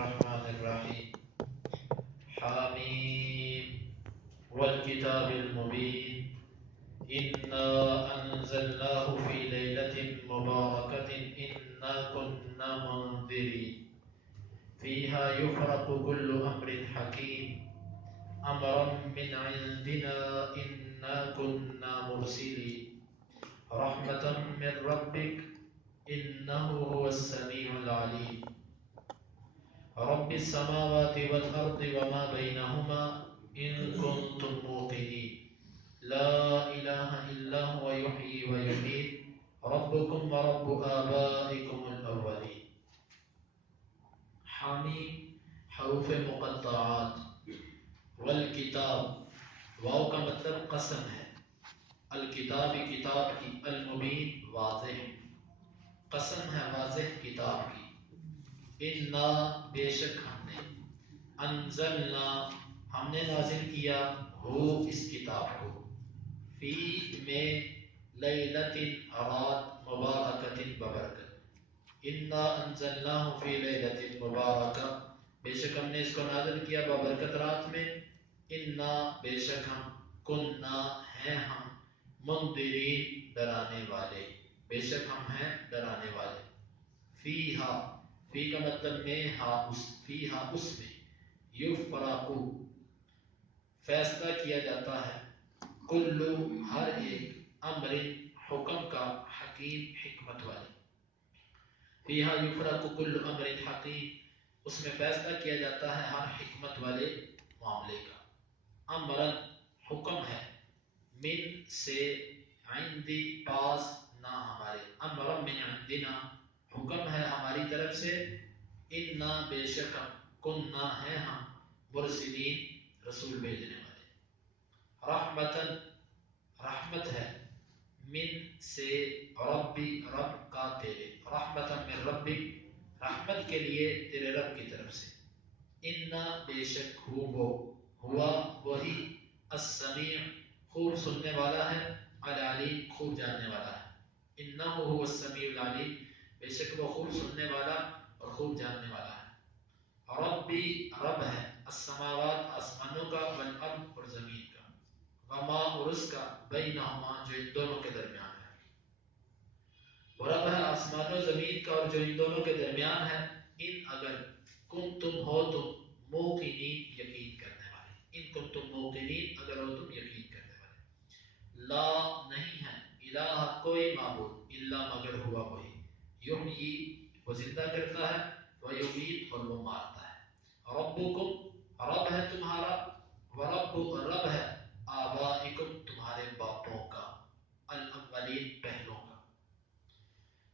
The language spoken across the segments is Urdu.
الرحمن الرحيم حاميم والكتاب المبين إنا أنزلناه في ليلة مباركة إنا كنا منذرين فيها يفرق كل أمر حكيم أمرا من عندنا إنا كنا مرسلين رحمة من ربك إنه هو السميع العليم رب السماوات والأرض وما بينهما إن كنتم موقنين لا إله إلا هو يحيي ويميت ربكم ورب آبائكم الأولين. حامیم حروف مقطعات، والکتاب واو کا مطلب قسم ہے، الکتاب کتاب کی، المبین واضح، قسم ہے واضح کتاب کی، انا بے شک ہم نے، انزلنا ہم نے نازل کیا، ہو اس کتاب کو، فی میں، لیلۃ رات، مبارکۃ ببرکت، انا انزلناہ فی لیلۃ مبارکہ بے شک ہم نے اس کو نازل کیا ببرکت رات میں، انا بے شک ہم، کننا ہیں ہم، منذرین ڈرانے والے، بے شک ہم ہیں ڈرانے والے، فیہا فی کا مطلب میں، فیہا اس میں، یفرق فیصلہ کیا جاتا ہے، کلو ہر ایک، امر حکم کا، حکیم حکمت والے، فیہا یفرق کل امر حکیم اس میں فیصلہ کیا جاتا ہے ہر حکمت والے معاملے کا، امرن حکم ہے، من سے، عندی پاس، نہ ہمارے، امرن من عندنا حکم ہے ہماری طرف سے، انا بے شک ہم، کننا ہیں ہم، مرسلین رسول بھیجنے والے، رحمتن رحمت ہے، من سے، ربی رب کا تیرے، رحمتن من ربی رحمت کے لیے تیرے رب کی طرف سے، انا بے شک وہ ہوا وہی، السمیع خوب سننے والا ہے، العلیم خوب جاننے والا ہے، انہ هو السمیع العلیم بے شک وہ خوب سننے والا اور خوب جاننے والا ہے، ربی رب ہے، السماوات آسمانوں کا، والارض اور زمین کا، وما اور اس کا، بینہما جو ان دونوں کے درمیان ہے، وہ رب ہے آسمان و زمین کا اور جو ان دونوں کے درمیان ہے، ان اگر کن تم ہو تم موقنین یقین کرنے والے، ان کن تم موقنین اگر ہو تم یقین کرنے والے، لا نہیں ہے، الہ کوئی معبود، الا مگر ہوا وہی، یحیی وہ زندہ کرتا ہے، ویمیت اور وہ مارتا ہے، ربکم رب ہے تمہارا، ورب رب ہے آبائکم تمہارے باپوں کا، الاولین پہلوں کا،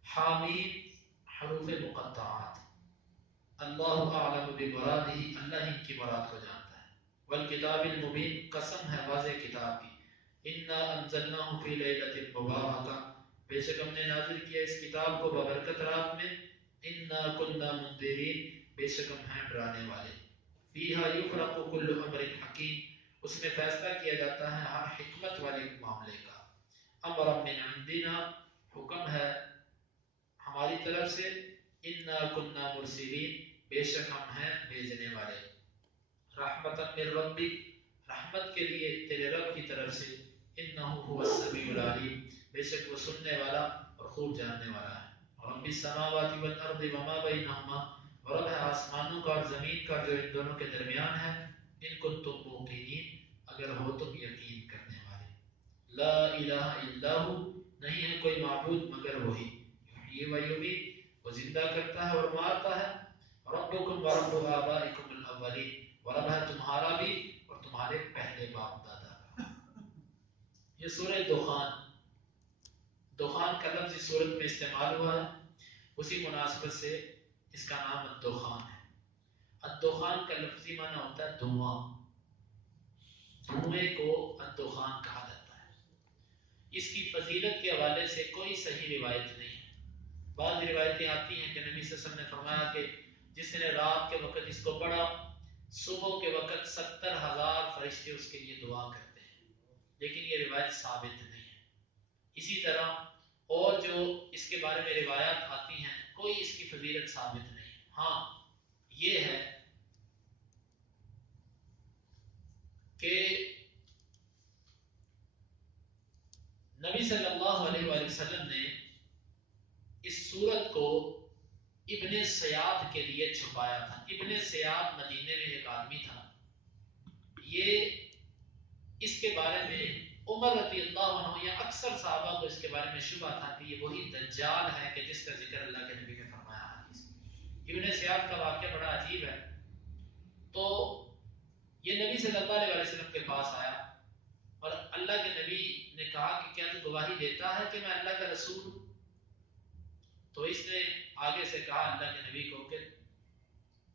حامیم حروف مقطعات، اللہ اعلم بمرادہ اللہ ان کی مراد کو جانتا ہے، والکتاب المبین قسم ہے واضح کتاب کی، انا انزلناہ فی لیلۃ مبارکہ بے شک ہم نے نازل کیا اس کتاب کو ببرکت رات میں، انا کنا منذرین بے شک ہم ہیں ڈرانے والے، فیہا یفرق کل امر حکیم اس میں فیصلہ کیا جاتا ہے ہر حکمت والے معاملے کا، امر من عندنا حکم ہے ہماری طرف سے، انا کنا مرسلین بے شک ہم ہیں بھیجنے والے، رحمت من ربک رحمت کے لیے تیرے رب کی طرف سے، انہ هو السمیع العلیم بے شک وہ سننے والا اور خوب جاننے والا ہے، رب السماوات والارض وما بینہما اور رب ہے آسمانوں کا اور زمین کا جو ان دونوں کے درمیان ہے، ان کنتم موقنین اگر ہو تم یقین کرنے والے، لا الہ الا ہو نہیں ہے کوئی معبود مگر وہی، یحیی و یمیت وہ زندہ کرتا ہے اور مارتا ہے، ربکم ورب آبائکم الاولین وہ رب ہے تمہارا بھی اور تمہارے پہلے باپ دادا کا۔ یہ سورہ دخان، دخان کا لفظ اس سورت میں استعمال ہوا ہے، اسی مناسبت سے اس کا نام الدخان ہے۔ الدخان کا لفظی معنی ہوتا ہے دھواں، دھوئیں کو الدخان کہا جاتا ہے۔ اس کی فضیلت کے حوالے سے کوئی صحیح روایت نہیں ہے، بعض روایتیں آتی ہیں کہ نبی صلی اللہ علیہ وسلم نے فرمایا کہ جس نے رات کے وقت اس کو پڑھا صبح کے وقت 70,000 فرشتے اس کے لیے دعا کرتے ہیں، لیکن یہ روایت ثابت نہیں ہے۔ اسی طرح اور جو اس کے بارے میں روایات آتی ہیں کوئی اس کی فضیلت ثابت نہیں ہے، ہاں یہ ہے سیاد کے لیے چھپایا تھا. ابن سیاد مدینے میں ایک آدمی تھا. یہ اس کے بارے میں عمر رضی اللہ عنہ یا اکثر صحابہ کو اس کے بارے میں شبہ تھا کہ یہ وہی دجال ہے کہ جس کا ذکر اللہ کے نبی نے فرمایا حدیث. ابن سیاد کا واقعہ بڑا عجیب ہے. تو یہ نبی صلی اللہ علیہ وسلم کے پاس آیا اور اللہ کے نبی نے کہا کہ کیا تو گواہی دیتا ہے کہ میں اللہ کا رسول ہوں؟ تو اس نے آگے سے کہا اللہ کے نبی کو کہ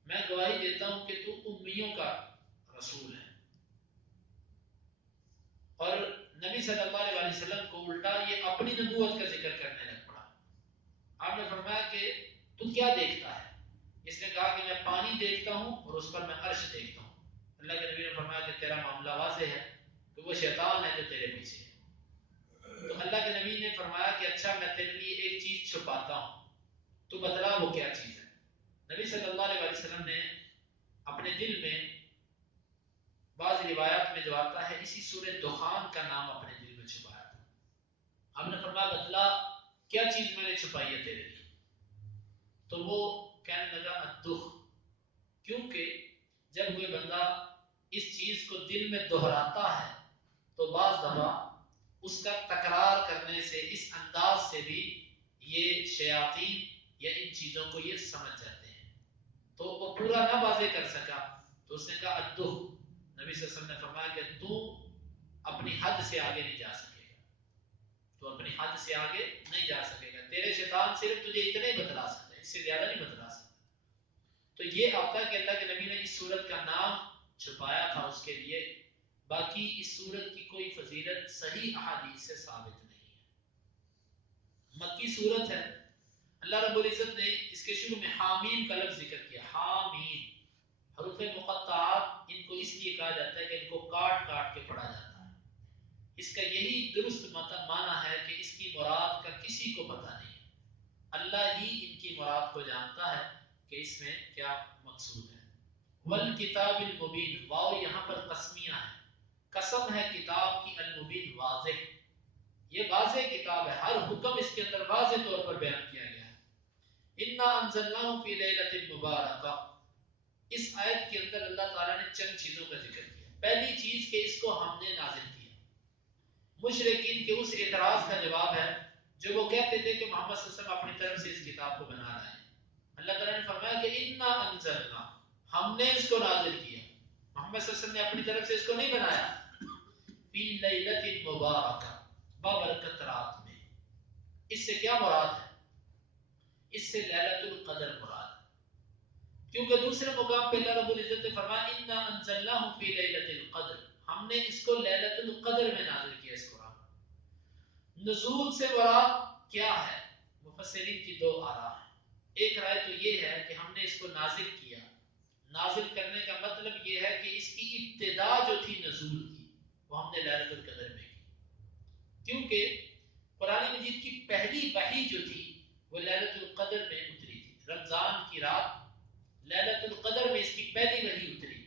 میں گواہی دیتا ہوں کہ تو امیوں کا رسول ہے. اور نبی صلی اللہ علیہ وسلم کو الٹا یہ اپنی نبوت کا ذکر کرنے لگ پڑا. آپ نے فرمایا کہ تو کیا دیکھتا ہے؟ اس نے کہا کہ میں پانی دیکھتا ہوں اور اس پر میں عرش دیکھتا ہوں. اللہ کے نبی نے فرمایا کہ تیرا معاملہ واضح ہے کہ وہ شیطان ہے جو تیرے پیچھے ہے. تو اللہ کے نبی نے فرمایا کہ اچھا میں تیرے لیے ایک چیز چھپاتا ہوں, تو بتلا وہ کیا چیز ہے. نبی صلی اللہ علیہ وسلم نے اپنے دل میں, بعض روایات میں جو آتا ہے اسی سورہ دخان کا نام اپنے دل میں چھپایا تھا. ہم نے فرمایا بتلا کیا چیز میں نے چھپائی ہے تیرے لیے. تو وہ کہنے لگا الدخ, کیونکہ جب کوئی بندہ اس چیز کو دل میں دہراتا ہے تو بعض دفعہ اس کا تکرار کرنے سے, اس انداز سے بھی یہ شیاطین یا ان چیزوں کو یہ سمجھ جاتے ہیں. تو وہ پورا نہ واضح کر سکا تو اس نے کہا الدخ. نبی صلی اللہ علیہ وسلم نے فرمایا کہ تو اپنی حد سے آگے نہیں جا سکے گا, تو اپنی حد سے آگے نہیں جا سکے گا. تیرے شیطان صرف تجھے اتنا ہی بتلا سکتا ہے, اس سے زیادہ نہیں بتلا سکتا. تو یہ اب تک کہ اللہ کے نبی نے اس سورت کا نام چھپایا تھا اس کے لیے. باقی اس سورت کی کوئی فضیلت صحیح احادیث سے ثابت نہیں ہے. مکی سورت ہے. اللہ رب العزت نے اس کے شروع میں حامیم کا لفظ ذکر کیا. حامیم حروف مقطعات ان کو اس لیے کہا جاتا ہے کہ ان کو کاٹ کاٹ کے پڑھا جاتا ہے. اس کا یہی درست معنی ہے کہ اس کی مراد کا کسی کو پتہ نہیں, اللہ ہی ان کی مراد کو جانتا ہے کہ اس میں کیا مقصود ہے. والکتاب المبین, واو یہاں پر قسمیہ ہے, قسم ہے کتاب کی, المبین واضح, یہ واضح کتاب ہے, ہر حکم اس کے اندر واضح طور پر بیان کیا گیا ہے. انا انزلناہ فی لیلۃ مبارکہ, اس آیت کے اندر اللہ تعالیٰ نے چند چیزوں کا ذکر کیا. پہلی چیز کہ اس کو ہم نے نازل کیا. مشرکین کے اس اعتراض کا جواب ہے جو وہ کہتے تھے کہ محمد صلی اللہ علیہ وسلم اپنی طرف سے اس کتاب کو بنا رہے ہیں. اللہ تعالیٰ نے فرمایا کہ انا انزلنا, ہم نے اس کو نازل کیا. محمد صلی اللہ علیہ وسلم نے اپنی طرف سے اس کو نہیں بنایا. فی لیلۃ مبارکہ, بابرکت رات میں. اس سے کیا مراد ہے؟ اس سے لیلۃ القدر مراد ہے, کیونکہ دوسرے مقام پہ اللہ رب العزت نے فرمایا انا انزلناہ فی لیلۃ القدر, ہم نے اس کو لیلۃ القدر میں نازل کیا. اس قرآن نزول سے مراد کیا ہے؟ مفسرین کی دو آراء ہیں. ایک رائے تو یہ ہے کہ ہم نے اس کو نازل کیا. نازل کرنے کا مطلب یہ ہے کہ اس کی ابتدا جو تھی نزول کی وہ ہم نے لیلۃ القدر میں کی, کیونکہ قرآن مجید کی پہلی وحی جو تھی وہ لیلۃ القدر میں اتری تھی. رمضان کی رات لیلۃ القدر میں اس کی پہلی وحی اتری.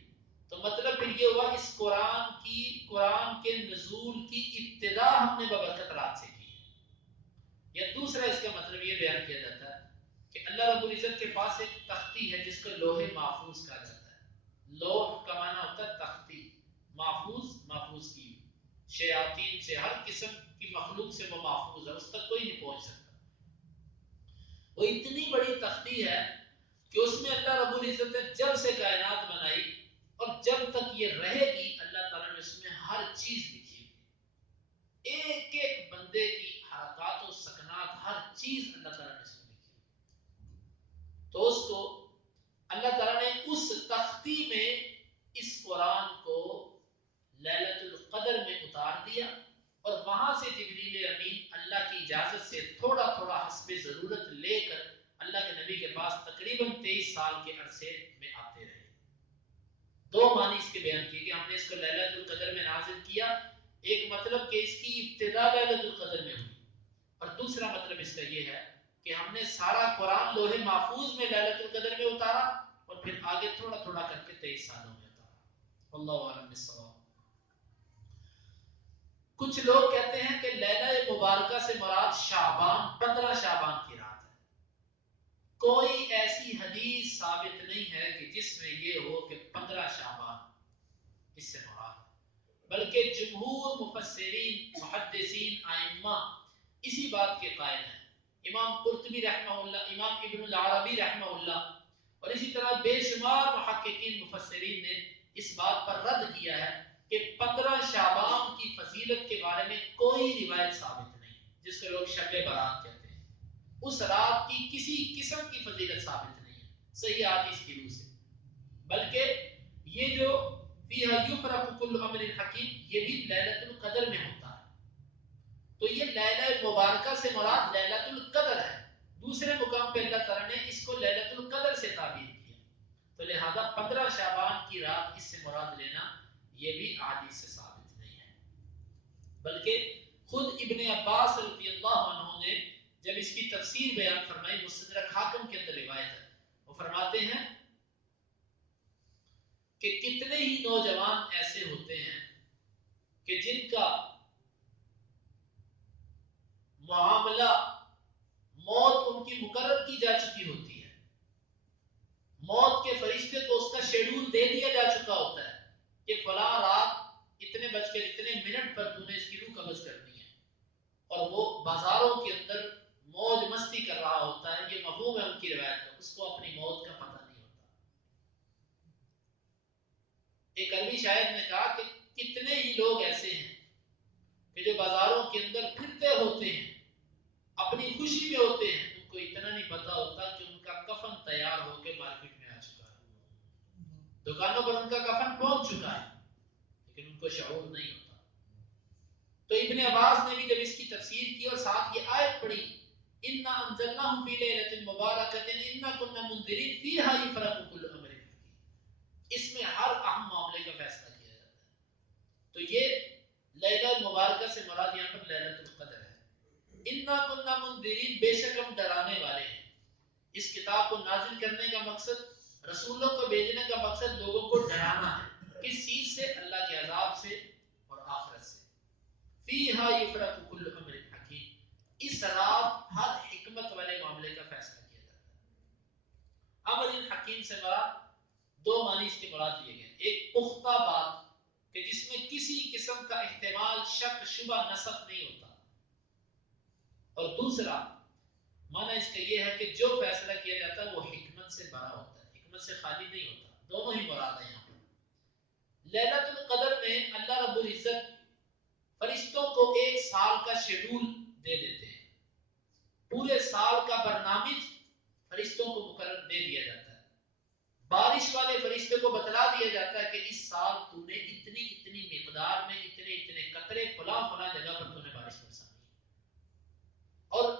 تو مطلب پھر یہ ہوا اس قرآن کے نزول کی ابتدا ہم نے ببرکت رات سے کی. یا دوسرا اس کا مطلب یہ بیان کیا جاتا ہے کہ اللہ رب العزت کے پاس ایک تختی ہے جس کو لوح محفوظ کہا جاتا ہے. لوح کا معنی ہوتا ہے تختی, محفوظ, محفوظ کی, شیاطین سے, ہر قسم کی مخلوق سے وہ محفوظ ہے, اس تک کوئی نہیں پہنچ سکتا. وہ اتنی بڑی تختی ہے کہ اس میں اللہ رب العزت نے جب سے کائنات بنائی اور جب تک یہ رہے گی اللہ تعالیٰ نے اس میں ہر چیز لکھی ہوئی. ایک ایک بندے کی حرکات و سکنات, ہر چیز اللہ تعالیٰ نے اس میں لکھی ہوئی. تو اس کو اللہ تعالیٰ نے اس تختی میں اس قرآن کو لیلۃ القدر میں اتار دیا اور وہاں سے جبریل امین اللہ کی اجازت سے تھوڑا تھوڑا حسب ضرورت لے کر اللہ کے نبی کے پاس تقریباً 23 سال کے عرصے میں آتے رہے. دو معنی اس کے بیان کیے کہ ہم نے اس کو لیلۃ القدر میں نازل کیا. ایک مطلب کہ اس کی ابتدا لیلۃ القدر میں ہوئی, اور دوسرا مطلب اس کا یہ ہے کہ ہم نے سارا قرآن لوح محفوظ میں لیلۃ القدر میں اتارا اور پھر آگے تھوڑا تھوڑا کر کے 23 سالوں میں اتارا. اللہ اعلم بالصواب. کچھ لوگ کہتے ہیں کہ لیلہ مبارکہ سے مراد شعبان, 15 شعبان کی رات ہے. کوئی ایسی حدیث ثابت نہیں ہے کہ جس میں یہ ہو کہ 15 شعبان اس سے مراد، بلکہ جمہور مفسرین محدثین ائمہ اسی بات کے قائل ہیں. امام قرطبی رحمہ اللہ، امام ابن العربی رحمہ اللہ اور اسی طرح بے شمار محققین مفسرین نے اس بات پر رد کیا ہے کہ 15 شعبان کی فضیلت کے بارے میں کوئی روایت ثابت نہیں، جس کو لوگ شب برات کہتے ہیں. اس رات کی کسی قسم کی فضیلت ثابت نہیں ہے صحیح حدیث کی روح سے، بلکہ یہ جو فیہا یفرق کل امر حکیم یہ بھی لیلۃ القدر میں ہوتا ہے. تو یہ لیلہ مبارکہ سے مراد لیلۃ القدر ہے. دوسرے مقام پہ اللہ تعالیٰ نے اس کو لیلۃ القدر سے تعبیر کیا، تو لہذا 15 شعبان کی رات اس سے مراد لینا یہ بھی حدیث سے ثابت نہیں ہے. بلکہ خود ابن عباس رضی اللہ عنہ نے جب اس کی تفسیر بیان فرمائی، مستدرک حاکم کے اندر روایت ہے، وہ فرماتے ہیں کہ کتنے ہی نوجوان ایسے ہوتے ہیں کہ جن کا معاملہ موت ان کی مقرر کی جا چکی ہوتی ہے، موت کے فرشتے کو اس کا شیڈول دے دیا جا چکا ہوتا ہے کہ فلاں رات اتنے بج کے اتنے منٹ پر تم نے اس کی روح قبض کرنی ہے، اور وہ بازاروں کے اندر موج مستی کر رہا ہوتا ہے. یہ مفہوم ہے ان کی روایت کا، اس کو اپنی موت کا پتہ نہیں ہوتا. ایک عربی شاعر نے کہا کہ کتنے ہی لوگ ایسے ہیں کہ جو بازاروں کے اندر پھرتے ہوتے ہیں، اپنی خوشی میں ہوتے ہیں، ان کو اتنا نہیں پتا ہوتا کہ ان کا کفن تیار ہو کے مارکیٹ میں آ چکا ہے، دکانوں پر ان کا کفن پہنچ چکا ہے، لیکن ان کو شعور نہیں ہوتا. تو ابن عباس نے بھی جب اس کی تفسیر کی اور ساتھ یہ آیت پڑھی انا انزلناہ فی لیلۃ مبارکۃ انا کنا منذرین فیہا یفرق کل امر حکیم، اس میں ہر اہم معاملے کا فیصلہ کیا جاتا ہے. تو یہ لیلہ مبارکہ سے مراد یہاں پر لیلۃ القدر ہے. انا کنا منذرین، بے شک ہم ڈرانے والے ہیں. اس کتاب کو نازل کرنے کا مقصد، رسولوں کو بھیجنے کا مقصد لوگوں کو ڈرانا ہے. کس چیز سے؟ اللہ کے عذاب سے اور آخرت سے. فیہا یفرق کل امر حکیم، اس رات ہر حکمت والے معاملے کا فیصلہ کیا جاتا ہے. امر الحکیم سے مراد دو معنی اس کے مراد لیے گئے. ایک پختہ بات کہ جس میں کسی قسم کا احتمال، شک، شبہ، نسب نہیں ہوتا، اور دوسرا معنی اس کا یہ ہے کہ جو فیصلہ کیا جاتا ہے وہ حکمت سے بھرا ہوتا ہے، حکمت سے خالی نہیں ہوتا. دونوں ہی مراد ہیں یہاں پر. لیلۃ القدر میں اللہ رب العزت فرشتوں کو ایک سال کا شیڈول دے دیتے ہیں، پورے سال کا برنامج فرشتوں کو مقرر دے دیا جاتا ہے. بارش والے فرشتے کو بتلا دیا جاتا ہے کہ اس سال تو نے اتنی اتنی مقدار میں اتنے اتنے قطرے فلاں فلاں جگہ پر تو نے بارش برسانی ہے. اور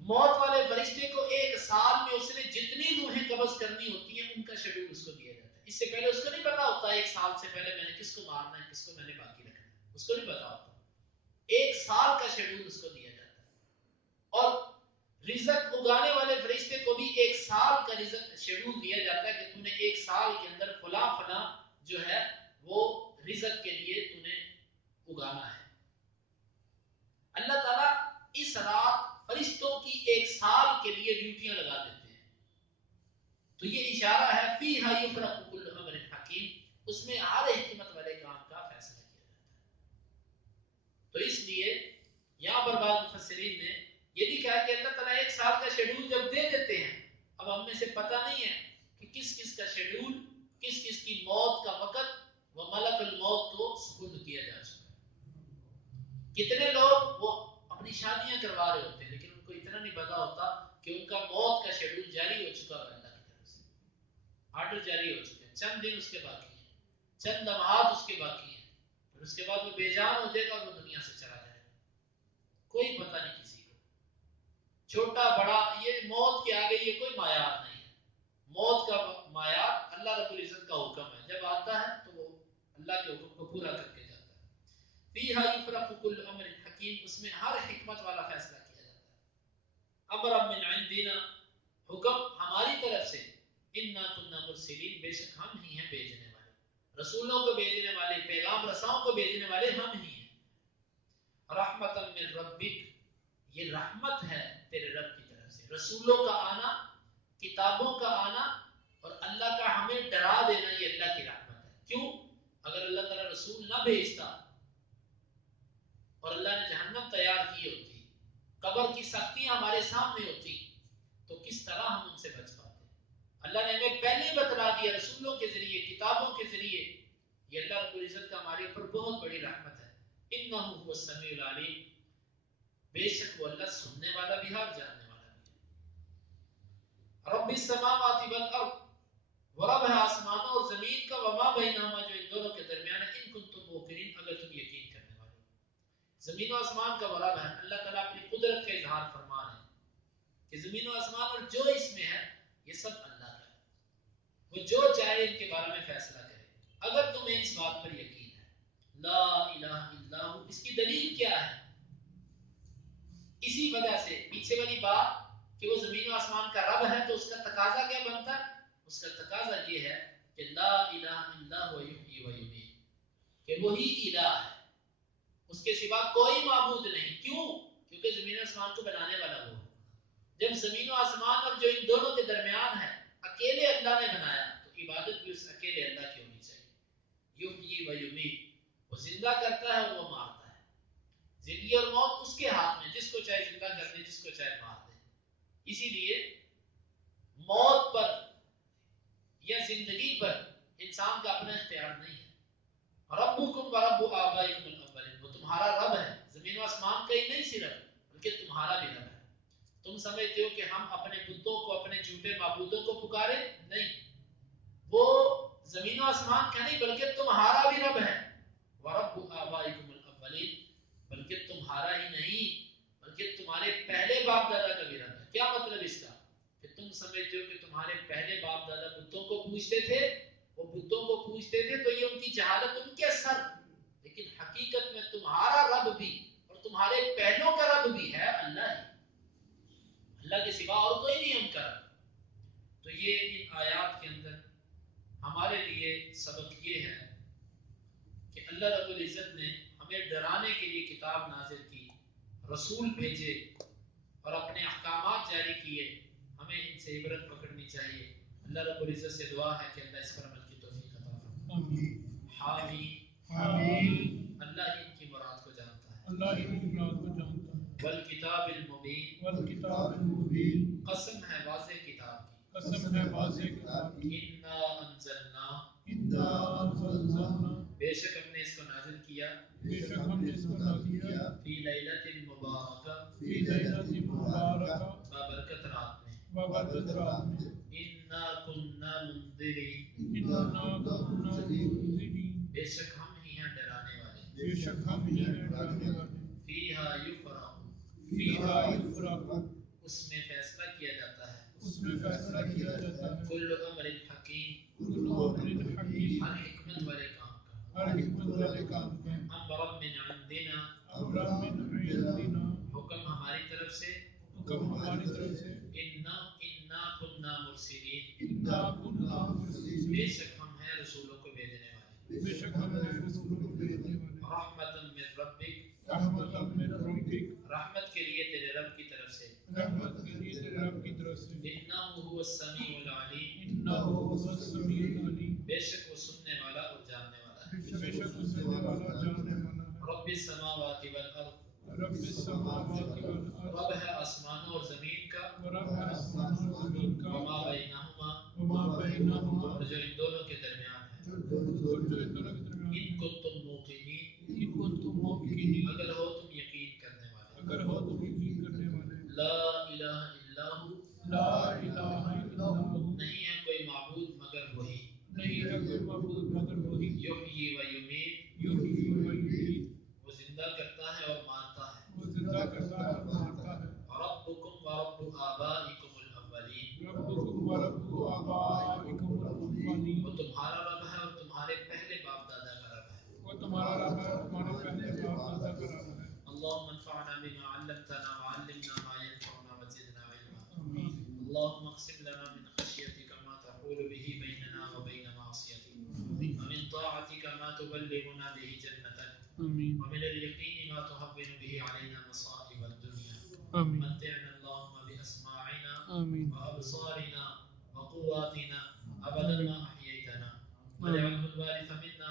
موت والے فرشتے کو ایک سال میں اس نے جتنی روحیں قبض کرنی ہوتی ہیں ان کا شیڈول اس کو دیا جاتا ہے. اس سے پہلے اس کو نہیں پتا ہوتا ایک سال سے پہلے میں نے کس کو مارنا ہے، کس کو میں نے باقی رکھنا ہے، اس کو نہیں پتا ہوتا. ایک سال کا شیڈول اس کو دیا جاتا ہے. اور رزق اگانے والے فرشتے کو بھی ایک سال کا رزق شیڈول دیا جاتا ہے کہ تو نے ایک سال کے اندر فلاں فلاں جو ہے وہ رزق کے لیے تو نے اگانا ہے. اللہ تعالیٰ اس رات فرشتوں کی ایک سال کے لیے ڈیوٹیاں لگا دیتے ہیں. تو یہ اشارہ ہے فیہا یفرق کل امر حکیم، اس میں ہر حکمت والے کام کا فیصلہ کیا جاتا ہے. تو اس لیے یہاں پر بعض مفسرین نے یہ بھی کہا کہ اللہ تعالیٰ ایک سال کا شیڈول جب دے دیتے ہیں، اب ہم میں سے پتہ نہیں ہے کہ کس کس کا شیڈول، کس کس کی موت کا وقت وہ ملک الموت کو سپرد کیا جا چکا ہے. کتنے لوگ وہ اپنی شادیاں کروا رہے ہوتے ہیں لیکن ان کو اتنا نہیں پتا ہوتا کہ ان کا موت کا شیڈول جاری ہو چکا ہے، اللہ کی طرف سے آرڈر جاری ہو چکے ہیں. چند دن اس کے باقی ہیں، چند لمحات اس کے باقی ہیں، اور اس کے بعد وہ بے جان ہو جائے گا اور وہ دنیا سے چلا جائے گا. کوئی پتہ نہیں کسی کو، چھوٹا بڑا، یہ موت کے آگے یہ کوئی معیار نہیں ہے. موت کا معیار اللہ رب العزت کا حکم ہے، جب آتا ہے تو وہ اللہ کے حکم کو پورا کر کے جاتا ہے. فیہا یفرق کل امر حکیم، اس میں ہر حکمت والا فیصلہ کیا جاتا ہے. امر من عندنا، حکم ہماری طرف سے. انا کنا مرسلین، بے شک ہم ہی ہیں بھیجنے والے، رسولوں کو بھیجنے والے، پیغام رساؤں کو بھیجنے والے ہم ہی ہیں. رحمتا من ربک، یہ رحمت ہے تیرے رب کی طرف سے. رسولوں کا آنا کتابوں کا آنا اور اللہ کا ہمیں ڈرا دینا یہ اللہ کی رحمت ہے. کیوں؟ اگر اللہ تعالیٰ رسول نہ بھیجتا اور اللہ نے جہنم تیار کی ہوتی، قبر کی سختیاں ہمارے سامنے ہوتی، تو کس طرح ہم ان سے بچ پاتے؟ اللہ نے ہمیں پہلے ہی بتلا دیا رسولوں کے ذریعے، کتابوں کے ذریعے. یہ اللہ رب العزت کا ہمارے اوپر بہت بڑی رحمت ہے. انہ هو السمیع العلیم، بے شک وہ اللہ سننے والا بھی ہے اور جاننے والا بھی ہے. رب السماوات والارض، وہ رب ہے آسمانوں اور زمین کا، وما بینہما، جو ان دونوں کے درمیان ہے، ان کنتم موقنین، اگر تم یقین کرنے والے ہو. زمین و آسمان کا وہ رب ہے. اللہ تعالیٰ اپنی قدرت کا اظہار فرما رہے ہیں کہ زمین و آسمان اور جو اس میں ہے یہ سب اللہ کا ہے، وہ جو چاہے ان کے بارے میں فیصلہ کرے. اگر تمہیں اس بات پر یقین ہے، لا الہ الا ہو، اس کی دلیل کیا ہے؟ اسی وجہ سے پیچھے والی بات کہ وہ زمین و آسمان کا رب ہے، تو اس کا تقاضا کیا بنتا ہے؟ اس کا تقاضا یہ ہے کہ لا الہ الا هو یحیی و یمیت، کہ وہی الہ ہے، اس کے سوا کوئی معبود نہیں. کیوں؟ کیونکہ زمین و آسمان کو بنانے والا وہ ہے. جب زمین و آسمان اور جو ان دونوں کے درمیان ہے اکیلے اللہ نے بنایا، تو عبادت بھی اس اکیلے اللہ کی ہونی چاہیے. یحیی و یمیت، وہ زندہ کرتا ہے اور وہ مارتا ہے. زندگی اور موت اس کے ہاتھ میں، جس کو چاہے زندہ کر دے، جس کو چاہے مار دے. اسی لیے موت پر یا زندگی پر انسان کا اپنا اختیار نہیں ہے. ربکم ورب آبائکم الاولین، وہ تمہارا رب ہے، زمین و آسمان کا ہی نہیں صرف، بلکہ تمہارا بھی رب ہے. تم سمجھتے ہو کہ ہم اپنے بتوں کو، اپنے جھوٹے معبودوں کو پکارے؟ نہیں، وہ زمین و آسمان کا نہیں بلکہ تمہارا بھی رب ہے. ورب آبائکم الاولین، بلکہ تمہارا ہی نہیں بلکہ تمہارے پہلے باپ دادا کا بھی رب ہے. کیا مطلب اس کا؟ کہ تم سمجھتے ہو کہ تمہارے پہلے باپ دادا بتوں کو پوجتے تھے، وہ بتوں کو پوجتے تھے تو یہ ان کی جہالت ان کے سر، لیکن حقیقت میں تمہارا رب بھی اور تمہارے پہلوں کا رب بھی ہے اللہ ہی. اللہ کے سوا اور کوئی نہیں ان کا رب. تو یہ ان آیات کے اندر ہمارے لیے سبق یہ ہے کہ اللہ رب العزت نے ہمیں ڈرانے کے لیے کتاب نازل کی، رسول بھیجے اور اپنے احکامات جاری کیے. ہمیں ان سے عبرت پکڑنی چاہیے. اللہ رب العزت سے دعا ہے کہ اللہ اس پر عمل کی توفیق عطا فرمائے. حامین. اللہ ان کی مراد کو جانتا ہے، اللہ ان کی مراد کو جانتا ہے. والکتاب المبین، والکتاب المبین، قسم ہے واضح کتاب کی، قسم ہے واضح کتاب کی. انا انزلنا، انا انزلنا، بے شک ہم نے اس کو نازل کیا، بے شک ہم نے اس کو نازل کیا، فی لیلۃ مبارکہ، فی لیلۃ مبارکہ، بابرکت رات میں، بابرکت رات میں. انا کنا منذرین، انا کنا منذرین، بے شک ہم ہی ہیں ڈرانے والے، بے شک ہم ہی ہیں ڈرانے والے. فیہا یفرق، فیہا یفرق، اس میں فیصلہ کیا جاتا ہے، اس میں فیصلہ کیا جاتا ہے. کل امر حکیم، کل امر حکیم، ہر حکمت والے کام کا، ہر حکمت والے کام کا. امرا من عندنا، امرا من عندنا، حکم ہماری طرف سے، حکم ہماری طرف سے. انا کنا مرسلین، انا کنا مرسلین، بے شک ہم ہیں رسولوں کو بھیجنے والے، بے شک ہم ہیں رسولوں کو بھیجنے والے. رحمتا من ربک، رحمتا من ربک، رحمت کے لیے تیرے رب کی طرف سے، رحمت کے لیے تیرے رب کی طرف سے. انہ هو السمیع العلیم، انہ هو السمیع العلیم، بے شک وہ سننے والا اور جاننے والا ہے، بے شک وہ سننے والا اور جاننے والا ہے. رب السماوات والارض، رب السماوات والارض، رب ہے آسمانوں اور زمین کا، رب ہے آسمانوں اور زمین کا. وما بینہما، وما بینہما، اور جو ان دونوں کے درمیان ہے، جو ان دونوں کے درمیان. ان کنتم موقنین، ان کنتم موقنین، اگر ہو تم یقین کرنے والے، اگر ہو تم یقین کرنے والے. لا الہ الا ہو، لا الہ الا ہو، نہیں ہے کوئی معبود مگر وہی، نہیں ہے کوئی معبود مگر وہی. یحیی و یمیت، یحیی و یمیت، وہ زندہ کرتا ہے اور مارتا ہے، وہ زندہ کرتا ہے اور مارتا ہے. ربکم ورب آبائکم الاولین، ربکم ورب آبائکم الاولین، وہ تمہارا رب ہے اور تمہارے پہلے باپ دادا کا رب ہے، وہ تمہارا رب ہے اور تمہارے پہلے باپ دادا کا رب ہے. اللهم انفعنا بما علمتنا وعلمنا ما ينفعنا وزدنا علما. اللهم اقسم لنا من خشيتك ما تحول به بيننا وبين معصيتك، ومن طاعتك ما تبلغنا به جنتك، ومن اليقين ما تهون به علينا مصائب الدنيا. متعنا اللهم بأسماعنا وأبصارنا وقواتنا أبدا ما أحييتنا واجعله الوارث منا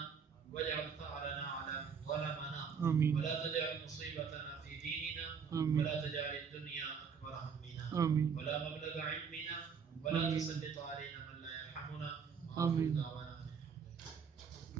واجعل ثأرنا على من ظلمنا ولا تجعل مصيبتنا في ديننا ولا تجعل الدنيا أكبر همنا ولا مبلغ علمنا ولا تسلط علينا